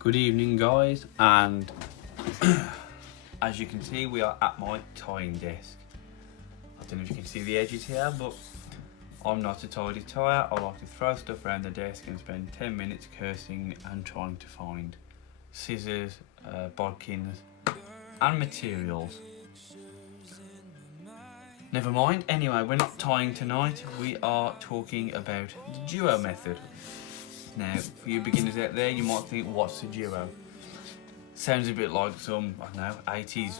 Good evening, guys, and as you can see, we are at my tying desk. I don't know if you can see the edges here, but I'm not a tidy tyer. I like to throw stuff around the desk and spend 10 minutes cursing and trying to find scissors, bodkins and materials. Never mind, anyway, we're not tying tonight, we are talking about the duo method. Now, for you beginners out there, you might think, what's a duo? Sounds a bit like some, I don't know, 80s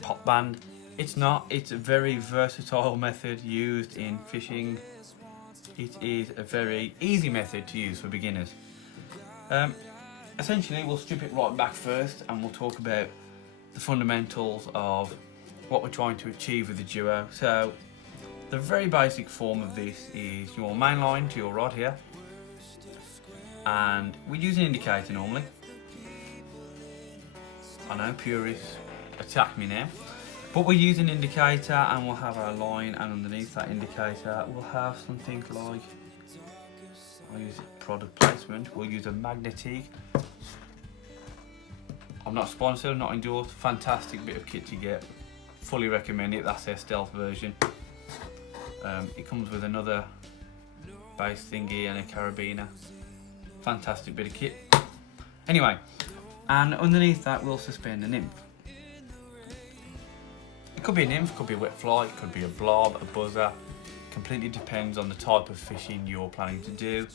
pop band. It's not, it's a very versatile method used in fishing. It is a very easy method to use for beginners. Essentially, we'll strip it right back first and we'll talk about the fundamentals of what we're trying to achieve with the duo. So, the very basic form of this is your main line to your rod here. And we use an indicator normally. I know purists attack me now, but we'll use an indicator and we'll have our line, and underneath that indicator we'll have something like, I'll use product placement, we'll use a magnetic. I'm not sponsored, I'm not endorsed, fantastic bit of kit to get, fully recommend it. That's their stealth version. It comes with another base thingy and a carabiner. Fantastic bit of kit. Anyway, and underneath that we'll suspend a nymph. It could be a nymph, could be a wet fly, it could be a blob, a buzzer. Completely depends on the type of fishing you're planning to do.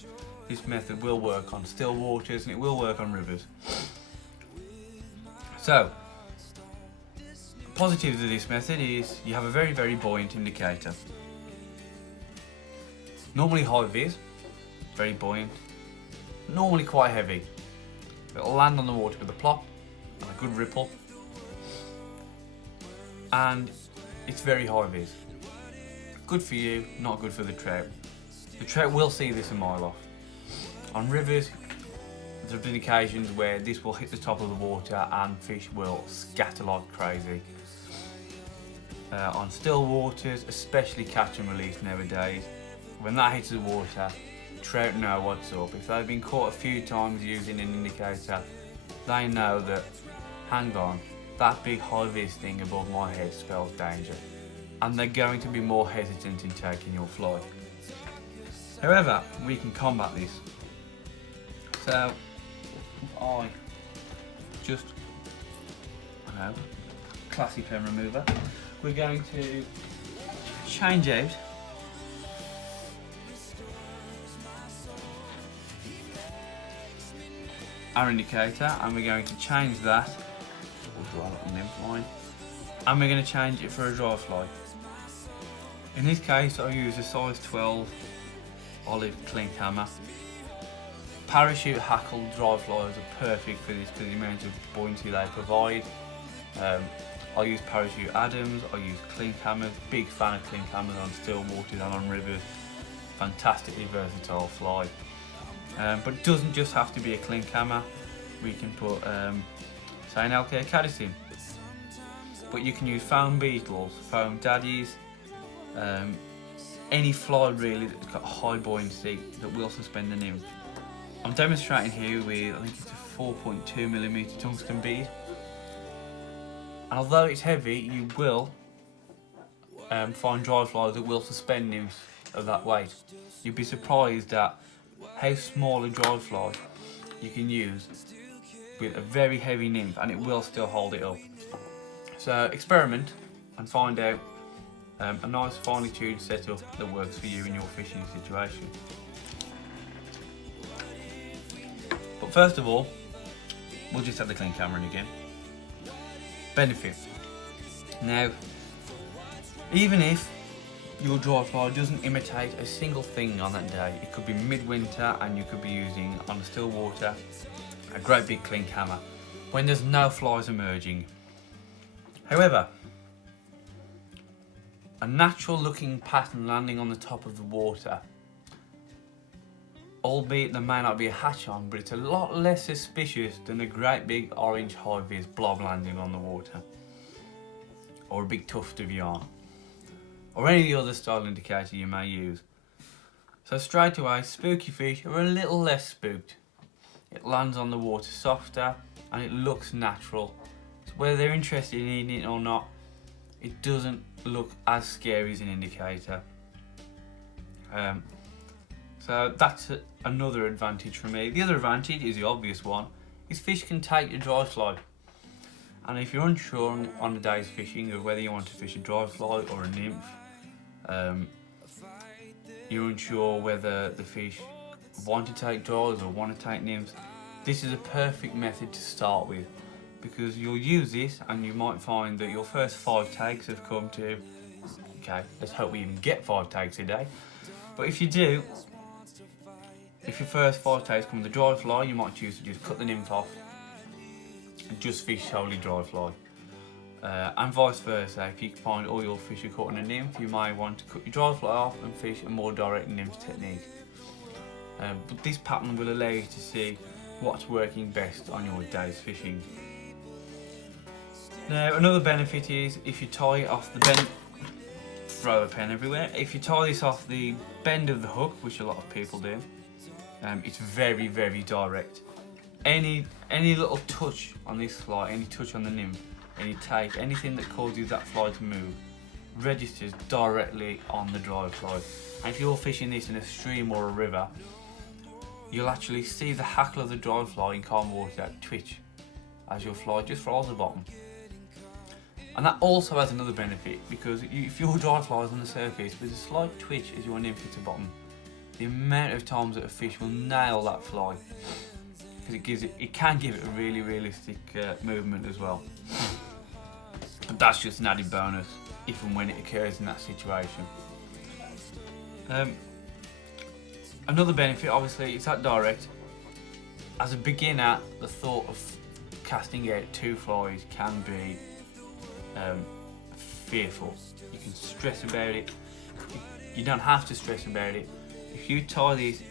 This method will work on still waters and it will work on rivers. So, positives of this method is you have a very, very buoyant indicator. Normally high vis, very buoyant. Normally quite heavy. It'll land on the water with a plop and a good ripple, and it's very high vis. Good for you, not good for the trout. The trout will see this a mile off. On rivers, there have been occasions where this will hit the top of the water and fish will scatter like crazy. On still waters, especially catch and release nowadays, when that hits the water, trout know what's up. If they've been caught a few times using an indicator, they know that, hang on, that big high vis thing above my head spells danger, and they're going to be more hesitant in taking your fly. However, we can combat this. So, I just, classy pen remover, we're going to change out our indicator, and we're going to change that, and we're going to change it for a dry fly. In this case, I use a size 12 olive clink hammer. Parachute hackle dry flies are perfect for this because of the amount of buoyancy they provide. I use Parachute Adams, I use clink hammers, big fan of clink hammers on still waters and on rivers. Fantastically versatile fly. But it doesn't just have to be a clink hammer. We can put, say, an LK caddis in. But you can use foam beetles, foam daddies, any fly really that's got high buoyancy that will suspend the nymph. I'm demonstrating here with, I think it's a 4.2mm tungsten bead. And although it's heavy, you will find dry flies that will suspend nymphs of that weight. You'd be surprised at how small a dry fly you can use with a very heavy nymph and it will still hold it up. So experiment and find out a nice finely tuned setup that works for you in your fishing situation. But first of all, we'll just have the clink hammer in again. Benefits. Now, even if your dry fly doesn't imitate a single thing on that day, it could be midwinter and you could be using, on still water, a great big clink hammer when there's no flies emerging. However, a natural looking pattern landing on the top of the water, albeit there may not be a hatch on, but it's a lot less suspicious than a great big orange high vis blob landing on the water, or a big tuft of yarn, or any other style indicator you may use. So straight away, spooky fish are a little less spooked. it lands on the water softer, and it looks natural. So whether they're interested in eating it or not, it doesn't look as scary as an indicator. So that's another advantage for me. The other advantage is the obvious one, is fish can take your dry fly. And if you're unsure on the day's fishing of whether you want to fish a dry fly or a nymph, you're unsure whether the fish want to take dries or want to take nymphs, this is a perfect method to start with, because you'll use this and you might find that your first 5 tags have come to, okay, let's hope we even get 5 tags a day, but if you do, if your first 5 tags come with a dry fly, you might choose to just cut the nymph off and just fish solely dry fly. And vice versa, if you find all your fish are caught in a nymph, you may want to cut your dry fly off and fish a more direct nymph technique. But this pattern will allow you to see what's working best on your day's fishing. Now, another benefit is if you tie it off the bend, throw a pen everywhere. If you tie this off the bend of the hook, which a lot of people do, it's very, very direct. Any little touch on this fly, any touch on the nymph, any take, anything that causes that fly to move, registers directly on the dry fly. And if you're fishing this in a stream or a river, you'll actually see the hackle of the dry fly in calm water twitch as your fly just rolls the bottom. And that also has another benefit, because if your dry fly is on the surface with a slight twitch as your nymph hits the bottom, the amount of times that a fish will nail that fly, because it can give it a really realistic movement as well. But that's just an added bonus if and when it occurs in that situation. Another benefit, obviously, it's that direct. As a beginner, the thought of casting out 2 flies can be fearful. You can stress about it. You don't have to stress about it. If you tie these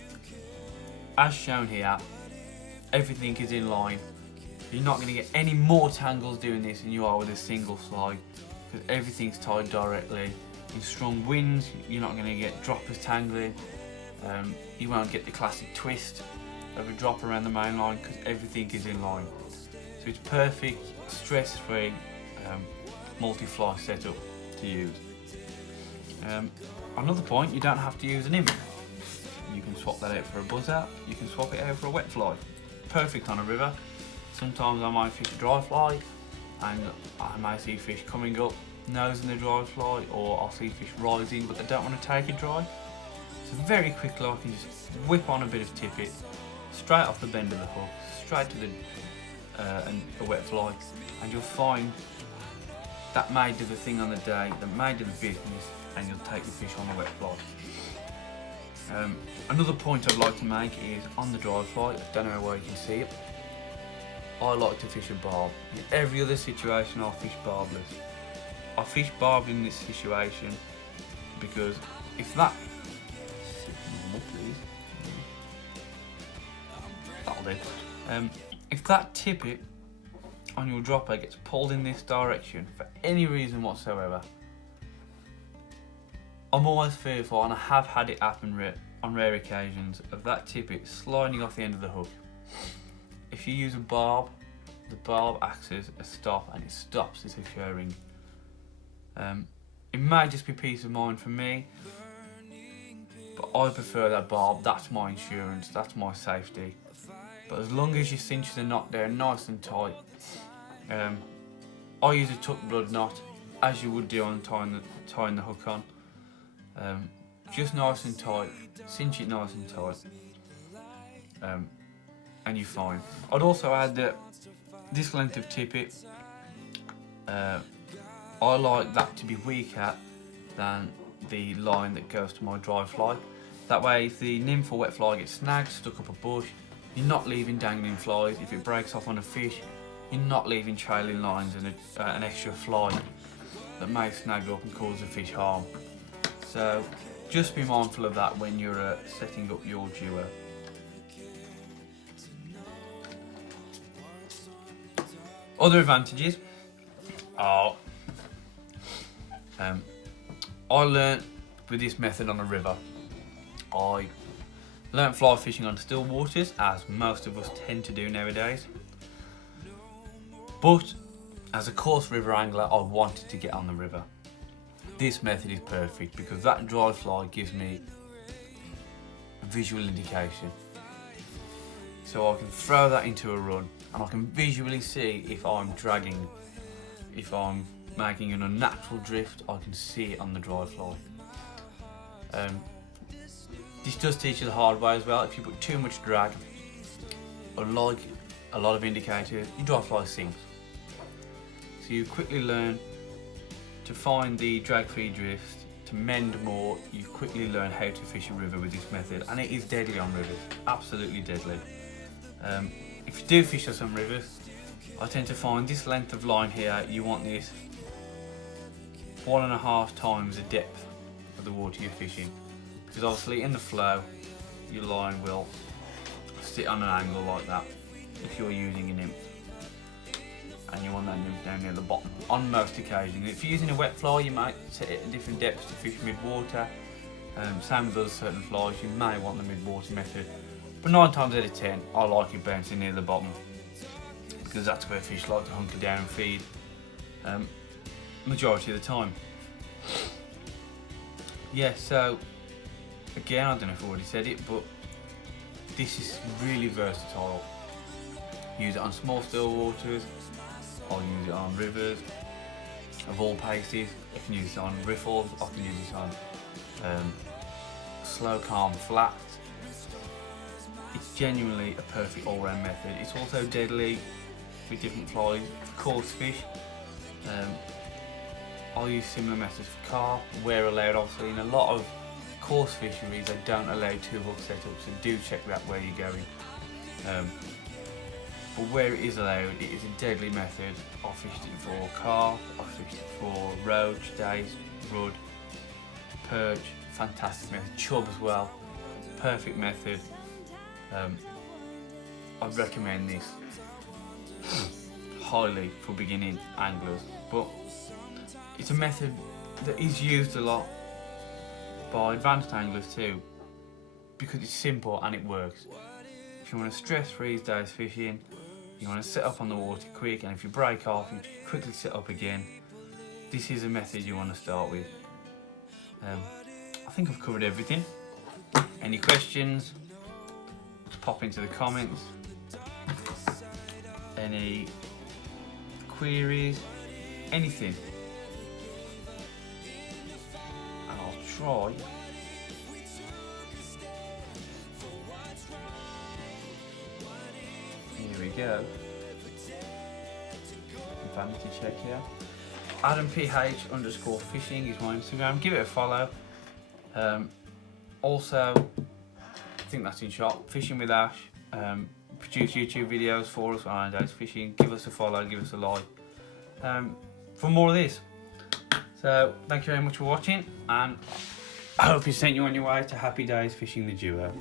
as shown here, everything is in line. You're not going to get any more tangles doing this than you are with a single fly, because everything's tied directly. In strong winds, you're not going to get droppers tangling. You won't get the classic twist of a drop around the main line, because everything is in line. So it's perfect, stress-free multi-fly setup to use. Another point, you don't have to use an nymph. You can swap that out for a buzzer, you can swap it out for a wet fly. Perfect on a river. Sometimes I might fish a dry fly and I might see fish coming up, nosing the dry fly, or I'll see fish rising but they don't want to take it dry. So very quickly I can just whip on a bit of tippet, straight off the bend of the hook, straight to the wet fly, and you'll find that may do the thing on the day, that may do the business, and you'll take your fish on the wet fly. Another point I'd like to make is on the dry fly, I don't know where you can see it, I like to fish a barb. In every other situation I'll fish barbless. I fish barb in this situation because if that, that'll do. If that tippet on your dropper gets pulled in this direction for any reason whatsoever, I'm always fearful, and I have had it happen on rare occasions, of that tippet sliding off the end of the hook. If you use a barb, the barb acts as a stop and it stops this occurring. It may just be peace of mind for me, but I prefer that barb. That's my insurance, that's my safety. But as long as you cinch the knot there nice and tight, I use a tuck blood knot, as you would do on tying the hook on. Just nice and tight, cinch it nice and tight, and you're fine. I'd also add that this length of tippet, I like that to be weaker than the line that goes to my dry fly. That way, if the nymph or wet fly gets snagged, stuck up a bush, you're not leaving dangling flies. If it breaks off on a fish, you're not leaving trailing lines and an extra fly that may snag up and cause the fish harm. So just be mindful of that when you're setting up your duo. Other advantages are, I learnt with this method on a river, I Learn fly fishing on still waters, as most of us tend to do nowadays. But as a coarse river angler, I wanted to get on the river. This method is perfect because that dry fly gives me a visual indication. So I can throw that into a run and I can visually see if I'm dragging, if I'm making an unnatural drift, I can see it on the dry fly. This does teach you the hard way as well. If you put too much drag, unlike a lot of indicators, your dry fly sinks. So you quickly learn to find the drag-free drift, to mend more. You quickly learn how to fish a river with this method, and it is deadly on rivers, absolutely deadly. If you do fish on some rivers, I tend to find this length of line here, you want this 1.5 times the depth of the water you're fishing, because obviously in the flow your line will sit on an angle like that if you're using a nymph, and you want that nymph down near the bottom on most occasions. If you're using a wet fly, you might set it at different depths to fish mid-water. Same with other certain flies, you may want the mid-water method, but 9 times out of 10 I like it bouncing near the bottom, because that's where fish like to hunker down and feed majority of the time. Yeah, so again, I don't know if I already said it, but this is really versatile. Use it on small still waters, I'll use it on rivers of all paces. I can use it on riffles, I can use it on slow, calm, flat. It's genuinely a perfect all-round method. It's also deadly with different flies. For coarse fish, I'll use similar methods for carp, where allowed. Obviously in a lot of coarse fisheries they don't allow 2 hook setups, so do check that where you're going. But where it is allowed, it is a deadly method. I fished it for carp, I fished it for roach, dace, rudd, perch, fantastic method. Chub as well, perfect method. I'd recommend this highly for beginning anglers, but it's a method that is used a lot by advanced anglers too, because it's simple and it works. If you want to stress-free days fishing, you want to set up on the water quick, and if you break off, you quickly set up again. This is a method you want to start with. I think I've covered everything. Any questions? Pop into the comments. Any queries? Anything. And I'll try here we go. Vanity check here. AdamPH_fishing is my Instagram. Give it a follow. Also, I think that's in shop. Fishing with Ash. Produce YouTube videos for us on days fishing. Give us a follow. Give us a like. For more of this. So thank you very much for watching, and I hope it sent you on your way to happy days fishing the duo.